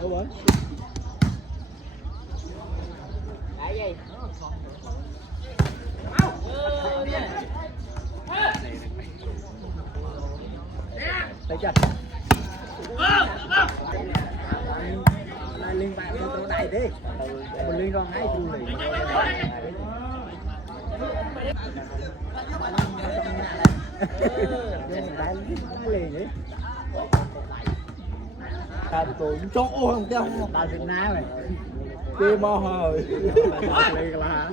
Đúng rồi. Đấy gì? Thấy chưa? Lại liên bạn cho tôi này đi. Mình liên con ngay chung này. Liền đấy. Ta tôi chỗ không tiêu không ta Việt Nam này. Kia mò hồi. Đây là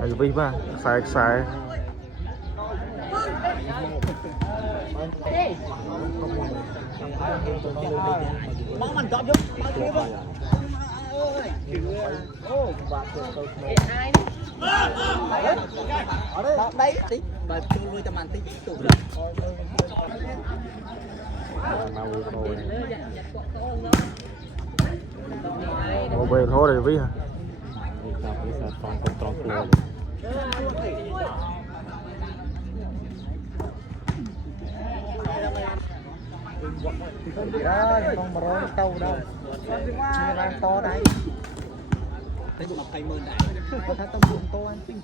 Ayo ba? Excited. mong mình chọn giúp. Ô, bạn tôi Ai? ở đây tí và tôi nuôi tầm ăn tí tụ Ngồi về thôi để vi hả? không mà rồi câu đâu nghe vang to đây thấy một thầy mơn này có thấy tông dụng to anh tinh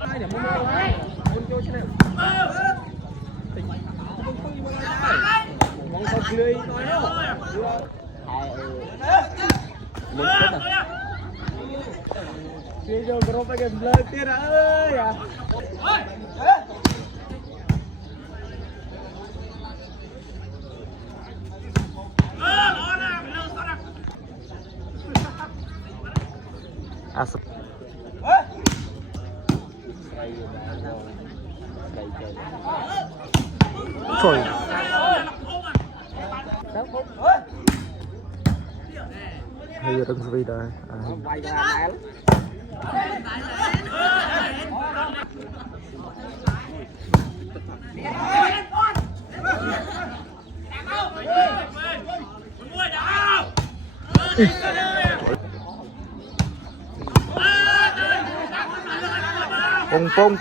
ai để muốn vô chứ nào mong sao cười nói đâu muốn chết à kia vô pro phải game lên kia ơi à Trời. Hay đừng gì đây.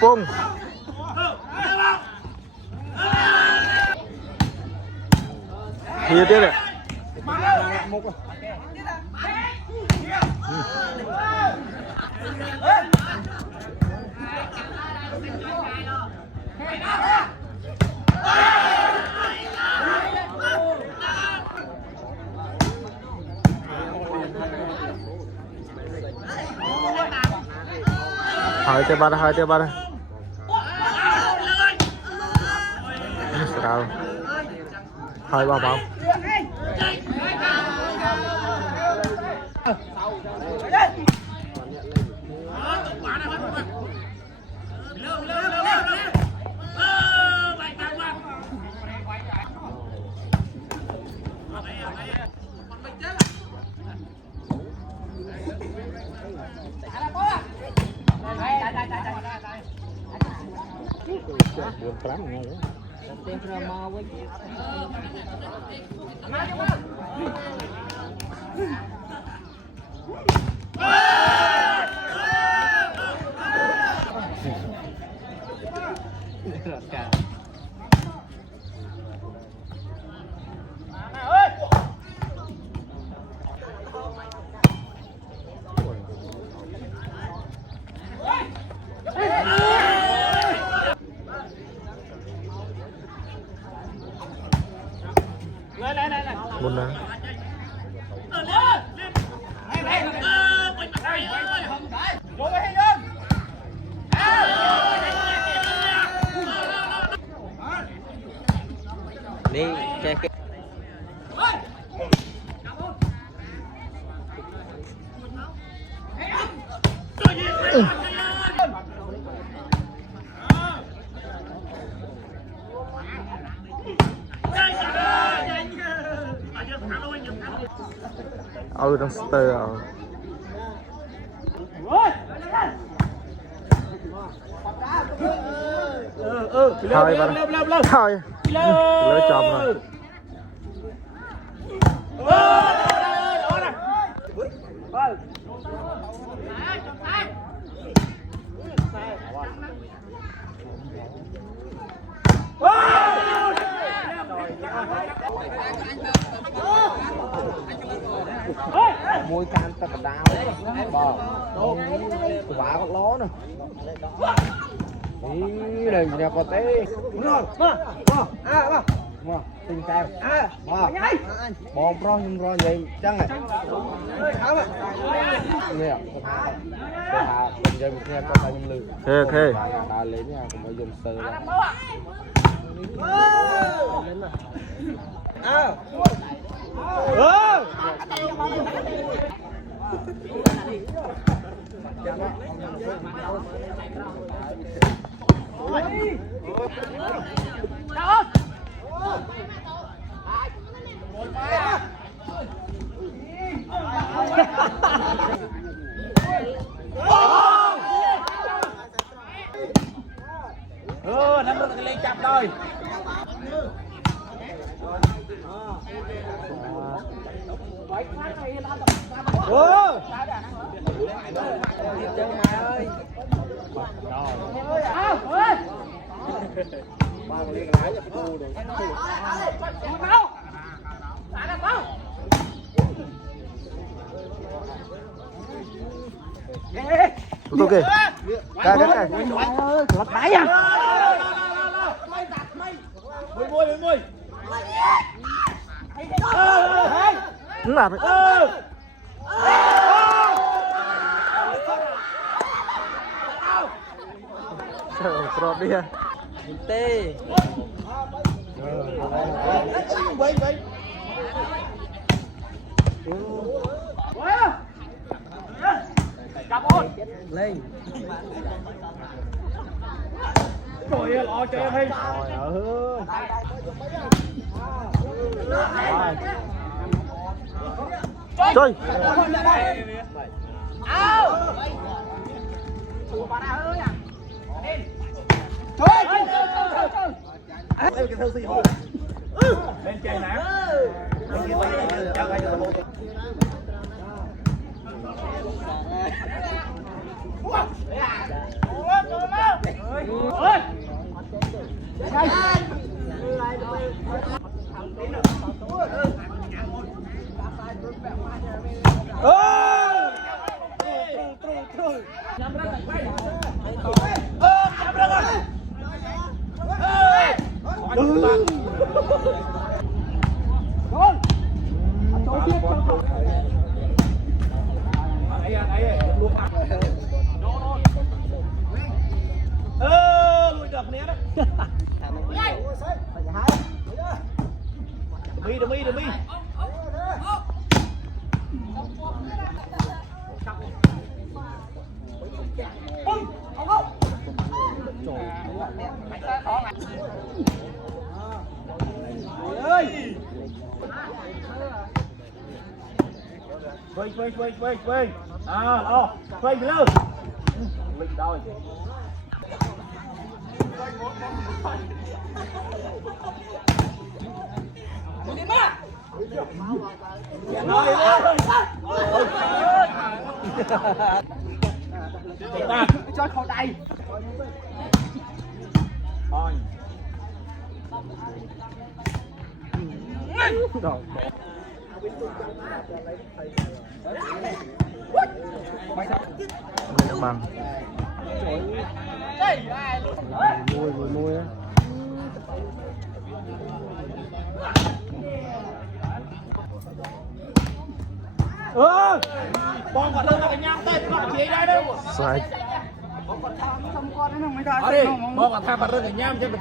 Pung. Hier tiếp đấy. Hai tay ba đây. Sao? Hai ba bóng. Buồn lắm nghe đó. Tên promo với Buồn nè. đi chơi cái Đang stir rồi. Thôi bà thôi lỡ chồng rồi môi can ta cả đào bò quả con ló nè ý đây nhà có té rồi tình cảm bom pro nhưng rồi vậy chăng này nè mình chơi một nghe có phải nhầm lư ok ta lấy nha cũng phải dùng sờ nắm được cái lên chặt rồi ok cái lật đáy à mùi đúng là rồi đi tê lên trời ơi lo cho em đi chơi lên chơi nè lùi được nè đó đừng mi quay lo quay lư lịch rồi cho khẩu đầy bằng môi á con còn hơn là cái nhang tay con chỉ đây đâu sai con còn tham bật rơi cái nhang trên